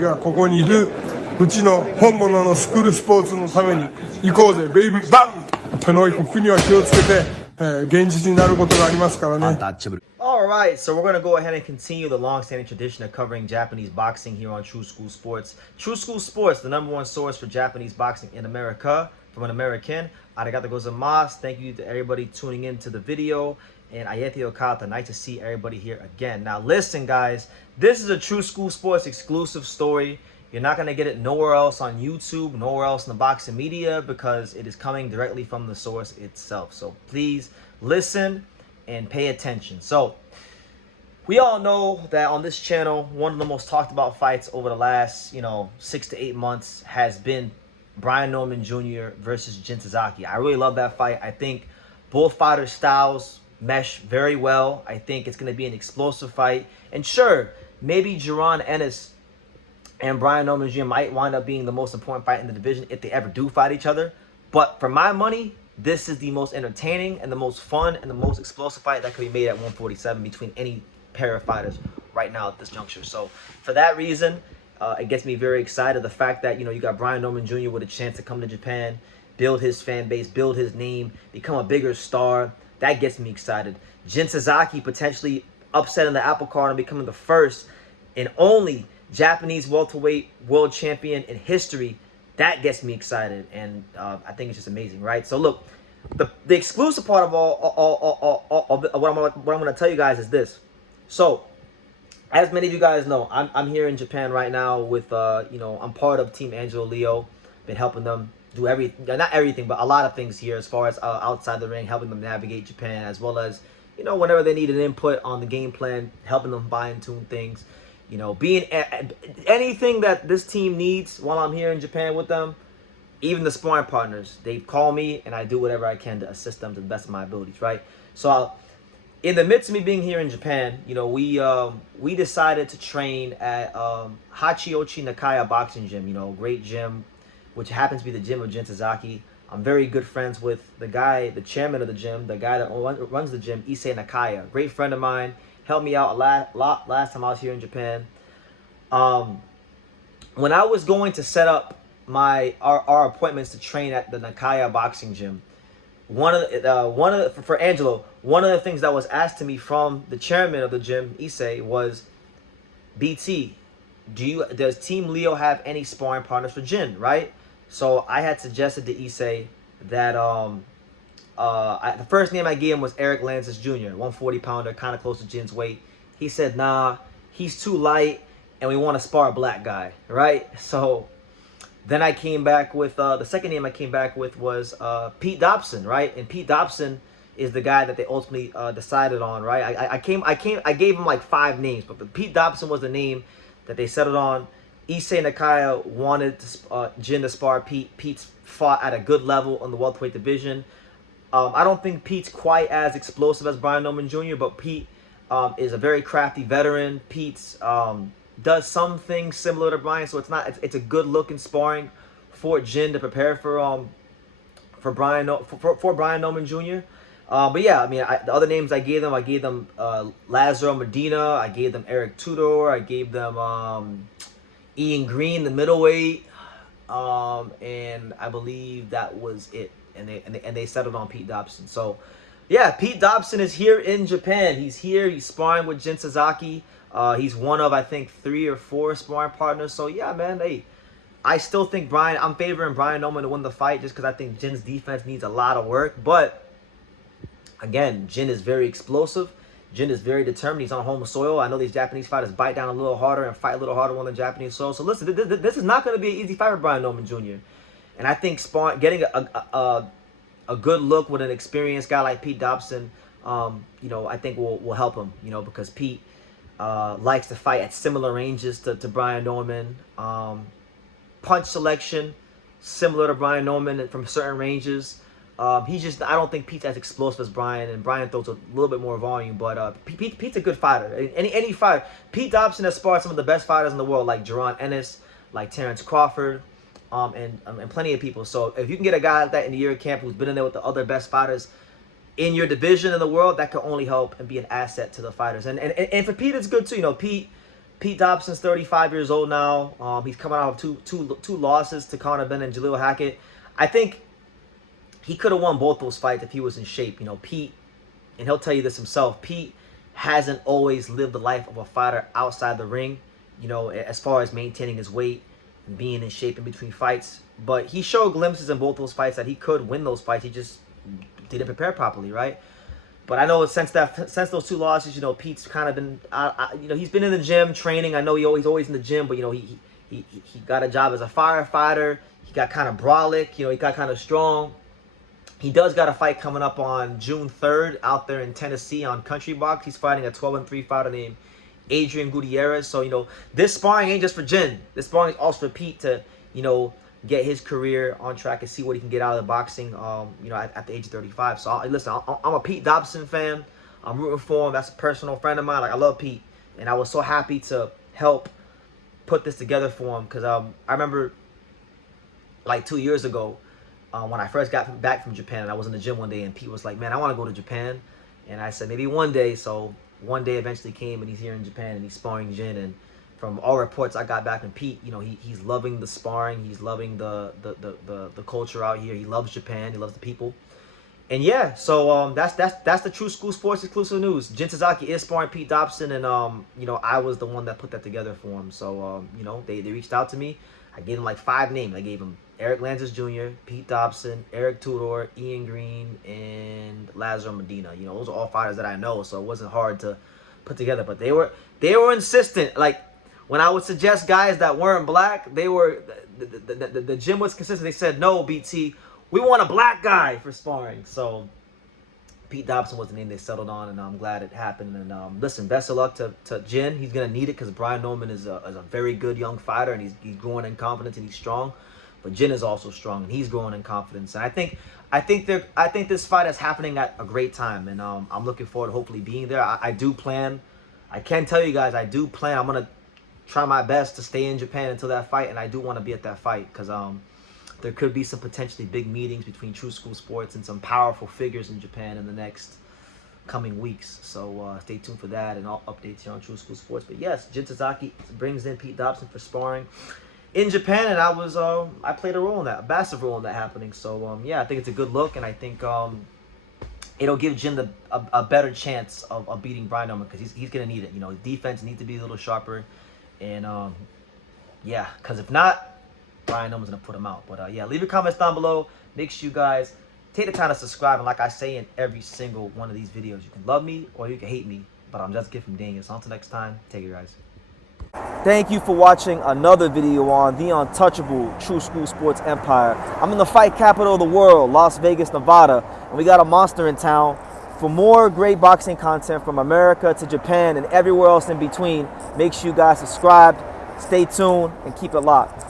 がここにいるうちの本物のスクールスポーツのために行こうぜベイビーバンこの国は気をつけて、現実になることがありますからね。Alright, so we're going to go ahead and continue the long-standing tradition of covering Japanese boxing here on True School Sports. True School Sports, the #1 source for Japanese boxing in America, from an American. Arigatou gozaimasu. Thank you to everybody tuning in to the video. And ayete okata, nice to see everybody here again. Now listen guys, this is a True School Sports exclusive story. You're not going to get it nowhere else on YouTube, nowhere else in the boxing media, because it is coming directly from the source itself. So please listen and pay attention. So we all know that on this channel, one of the most talked about fights over the last 6 to 8 months has been Brian Norman Jr. versus Jin Sasaki. I really love that fight. I think both fighters' styles mesh very well. I think it's going to be an explosive fight. And sure, maybe Jaron Ennis and Brian Norman Jr. might wind up being the most important fight in the division if they ever do fight each other. But for my money, this is the most entertaining and the most fun and the most explosive fight that could be made at 147 between any pair of fighters right now at this juncture. So for that reason, it gets me very excited. The fact that, you got Brian Norman Jr. with a chance to come to Japan, build his fan base, build his name, become a bigger star, that gets me excited. Jin Sasaki potentially upsetting the apple cart and becoming the first and only Japanese welterweight world champion in history, that gets me excited. And I think it's just amazing, right? So look, the exclusive part of what I'm going to tell you guys is this. So as many of you guys know, I'm here in Japan right now with I'm part of Team Angelo Leo. Been helping them do everything, not everything, but a lot of things here as far as outside the ring, helping them navigate Japan, as well as whenever they need an input on the game plan, helping them fine tune things, being anything that this team needs while I'm here in Japan with them. Even the sparring partners, they call me and I do whatever I can to assist them to the best of my abilities, right? So in the midst of me being here in Japan, we decided to train at Hachiochi Nakaya Boxing Gym, great gym, which happens to be the gym of Jin Sasaki. I'm very good friends with the chairman of the gym, the guy that runs the gym, Issei Nakaya. Great friend of mine, helped me out a lot last time I was here in Japan. When I was going to set up our appointments to train at the Nakaya Boxing Gym, for Angelo, one of the things that was asked to me from the chairman of the gym, Issei, was, BT, does Team Leo have any sparring partners for Jin, right? So I had suggested to Issei that the first name I gave him was Eric Lances Jr., 140-pounder, kind of close to Jin's weight. He said, nah, he's too light, and we want to spar a black guy, right? So then I came back with, the second name I came back with was Pete Dobson, right? And Pete Dobson is the guy that they ultimately decided on, right? I gave him like 5 names, but Pete Dobson was the name that they settled on. Issei Nakaya wanted Jin to spar Pete. Pete's fought at a good level in the welterweight division. I don't think Pete's quite as explosive as Brian Norman Jr., but Pete is a very crafty veteran. Pete's does some things similar to Brian, so it's a good look in sparring for Jin to prepare for Brian Norman Jr. But yeah, I mean, the other names I gave them Lazaro Medina, I gave them Eric Tudor, I gave them Ian Green, the middleweight, and I believe that was it. And they settled on Pete Dobson. So yeah, Pete Dobson is here in Japan. He's here. He's sparring with Jin Sasaki. He's one of, I think, 3 or 4 sparring partners. So yeah, man, I still think I'm favoring Brian Norman to win the fight just because I think Jin's defense needs a lot of work. But again, Jin is very explosive. Jin is very determined. He's on home soil. I know these Japanese fighters bite down a little harder and fight a little harder on the Japanese soil. So listen, this is not going to be an easy fight for Brian Norman Jr. And I think getting a good look with an experienced guy like Pete Dobson, I think will help him, because Pete likes to fight at similar ranges to Brian Norman. Punch selection, similar to Brian Norman from certain ranges. I don't think Pete's as explosive as Brian, and Brian throws a little bit more volume, but Pete's a good fighter. Any fighter. Pete Dobson has sparred some of the best fighters in the world, like Jaron Ennis, like Terrence Crawford, and plenty of people. So if you can get a guy like that in the year camp who's been in there with the other best fighters in your division in the world, that can only help and be an asset to the fighters. And for Pete, it's good too. Pete Pete Dobson's 35 years old now. He's coming out of two losses to Conor Benn and Jaleel Hackett. I think he could have won both those fights if he was in shape. You know, Pete, and he'll tell you this himself, Pete hasn't always lived the life of a fighter outside the ring, you know, as far as maintaining his weight and being in shape in between fights. But he showed glimpses in both those fights that he could win those fights. He just didn't prepare properly, right? But I know since those two losses, you know, Pete's kind of been, you know, he's been in the gym training. I know he's always in the gym, but you know, he got a job as a firefighter. He got kind of brolic, you know, he got kind of strong. He does got a fight coming up on June 3rd out there in Tennessee on Country Box. He's fighting a 12-3 fighter named Adrian Gutierrez. So, you know, this sparring ain't just for Jin. This sparring is also for Pete to, you know, get his career on track and see what he can get out of the boxing, you know, at the age of 35. So, listen, I'm a Pete Dobson fan. I'm rooting for him. That's a personal friend of mine. Like, I love Pete. And I was so happy to help put this together for him because I remember, like, 2 years ago, when I first got back from Japan, and I was in the gym one day, and Pete was like, man, I want to go to Japan. And I said, maybe one day. So one day eventually came, and he's here in Japan, and he's sparring Jin. And from all reports I got back from Pete, you know, he's loving the sparring. He's loving the culture out here. He loves Japan. He loves the people. And yeah, so that's the True School Sports exclusive news. Jin Sasaki is sparring Pete Dobson, and you know, I was the one that put that together for him. So you know, they reached out to me. I gave him like 5 names. I gave him Eric Lanzas Jr., Pete Dobson, Eric Tudor, Ian Green, and Lazaro Medina. You know, those are all fighters that I know, so it wasn't hard to put together. But they were insistent. Like, when I would suggest guys that weren't black, they were the gym was consistent. They said, no, BT, we want a black guy for sparring. So Pete Dobson was the name they settled on, and I'm glad it happened. And listen, best of luck to Jin. He's gonna need it because Brian Norman is a very good young fighter, and he's growing in confidence and he's strong. But Jin is also strong, and he's growing in confidence. And I think this fight is happening at a great time, and I'm looking forward to hopefully being there. I do plan. I can tell you guys, I do plan. I'm gonna try my best to stay in Japan until that fight, and I do want to be at that fight because there could be some potentially big meetings between True School Sports and some powerful figures in Japan in the next coming weeks. So stay tuned for that, and all updates here on True School Sports. But yes, Jin Sasaki brings in Pete Dobson for sparring in Japan, and I played a role in that, a massive role in that happening. So yeah, I think it's a good look, and I think it'll give Jin a better chance of beating Brian Norman because he's gonna need it. You know, his defense needs to be a little sharper, and yeah, because if not, Brian Norman's gonna put him out. But yeah, leave your comments down below. Make sure you guys take the time to subscribe, and like I say in every single one of these videos, you can love me or you can hate me, but I'm just a gift from Daniel. So until next time, take it, guys. Thank you for watching another video on the untouchable True School Sports Empire. I'm in the fight capital of the world, Las Vegas, Nevada, and we got a monster in town. For more great boxing content from America to Japan and everywhere else in between, make sure you guys subscribe, stay tuned, and keep it locked.